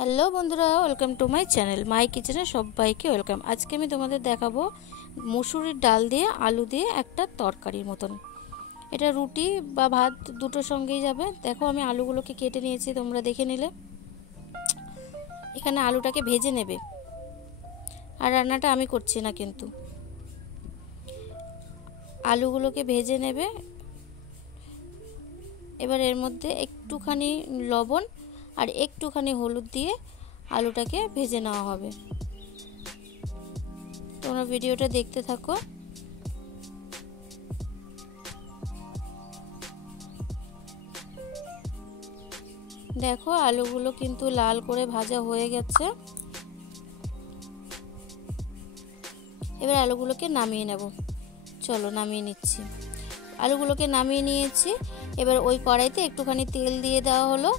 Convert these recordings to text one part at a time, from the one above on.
Hello বন্ধুরা, welcome to my channel my কিচেনে সবাইকে ওয়েলকাম। আজকে আমি তোমাদের দেখাবো মুসুরির ডাল দিয়ে আলু দিয়ে একটা তরকারির মতন। এটা রুটি বা ভাত দুটোর সঙ্গেই যাবে। দেখো আমি আলুগুলোকে কেটে নিয়েছি, তোমরা দেখে নিলে। এখানে আলুটাকে ভেজে নেবে, আর রান্নাটা আমি করছি না, কিন্তু আলুগুলোকে ভেজে নেবে। এবার এর মধ্যে একটুখানি লবণ আর একটুখানি হলুদ দিয়ে আলুটাকে ভেজে নেওয়া হবে। তোমরা ভিডিওটা দেখতে থাকো। দেখো আলুগুলো কিন্তু লাল করে ভাজা হয়ে গেছে। এবার আলুগুলোকে নামিয়ে নেব। চলো নামিয়ে নিচ্ছি। আলুগুলোকে নামিয়ে নিয়েছি। এবার ওই কড়াইতে একটুখানি তেল দিয়ে দেওয়া হলো।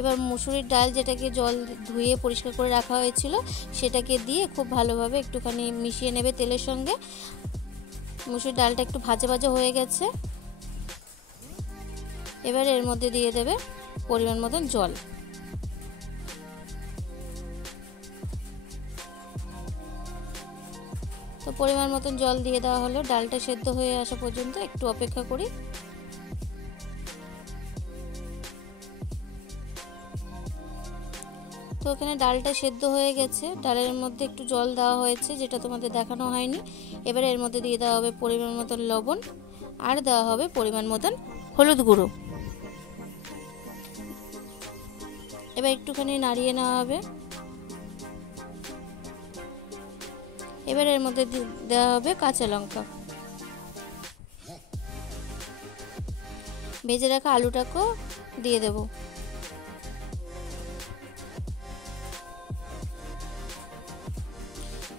এবার মুসুরির ডাল, যেটাকে জল ধুয়ে পরিষ্কার করে রাখা হয়েছিল, সেটাকে দিয়ে খুব ভালোভাবে একটুখানি মিশিয়ে নেবে তেলের সঙ্গে। মুসুরির ডালটা একটু ভাজা ভাজা হয়ে গেছে। এবার এর মধ্যে দিয়ে দেবে পরিমাণ মতন জল। তো পরিমাণ মতন জল দিয়ে দেওয়া হলো। ডালটা সেদ্ধ হয়ে আসা পর্যন্ত একটু অপেক্ষা করি। তো এখানে ডালটা সেদ্ধ হয়ে গেছে। ডালের মধ্যে একটু জল দেওয়া হয়েছে, যেটা তোমাদের দেখানো হয়নি। এবারে এর মধ্যে দিয়ে দেওয়া হবে পরিমাণ মতন লবণ, আর দেওয়া হবে পরিমাণ মতন হলুদ গুঁড়ো। এবার একটুখানি নাড়িয়ে নেওয়া হবে। এবার এর মধ্যে দেওয়া হবে কাঁচা লঙ্কা। ভেজে রাখা আলুটাকেও দিয়ে দেব।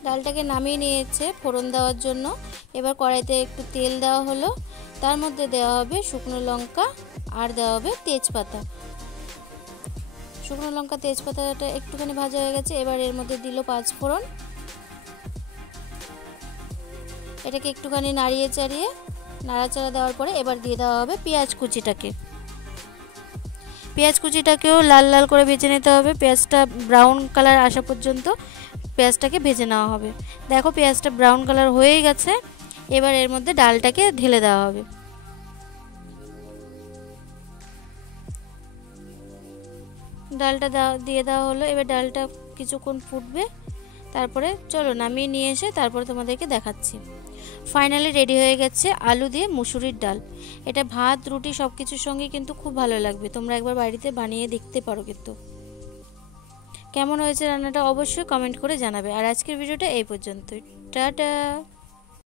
ডালটাকে নামিয়ে নিয়েছে ফোড়ন দেওয়ার জন্য। এবার কড়াইতে একটু তেল দেওয়া হলো। তার মধ্যে দেওয়া হবে শুকনো লঙ্কা, আর দেওয়া হবে তেজপাতা। শুকনো লঙ্কা তেজপাতাটা একটুখানি ভাজা হয়ে গেছে। এবার এর মধ্যে দিল 5 ফোড়ন। এটাকে একটুখানি নাড়াচাড়া দেওয়ার পরে এবার দিয়ে দেওয়া হবে পেঁয়াজ কুচিটাকে। পেঁয়াজ কুচিটাকেও লাল লাল করে ভেজে নিতে হবে। পেঁয়াজটা ব্রাউন কালার আসা পর্যন্ত পেঁয়াজটাকে ভেজে নেওয়া হবে। দেখো পেঁয়াজটা ব্রাউন কালার হয়েই গেছে। এবার এর মধ্যে ডালটাকে ঢেলে দেওয়া হবে। ডালটা দিয়ে দেওয়া হলো। এবার ডালটা কিছুক্ষণ ফুটবে। তারপরে চলো নামিয়ে নিয়ে এসে তারপরে তোমাদেরকে দেখাচ্ছি। ফাইনালি রেডি হয়ে গেছে আলু দিয়ে মুসুরির ডাল। এটা ভাত রুটি সব কিছুর সঙ্গে কিন্তু খুব ভালো লাগবে। তোমরা একবার বাড়িতে বানিয়ে দেখতে পারো। কিন্তু কেমন হয়েছে রান্নাটা অবশ্যই কমেন্ট করে জানাবে। আর আজকের ভিডিওটা এই পর্যন্তই। টাটা।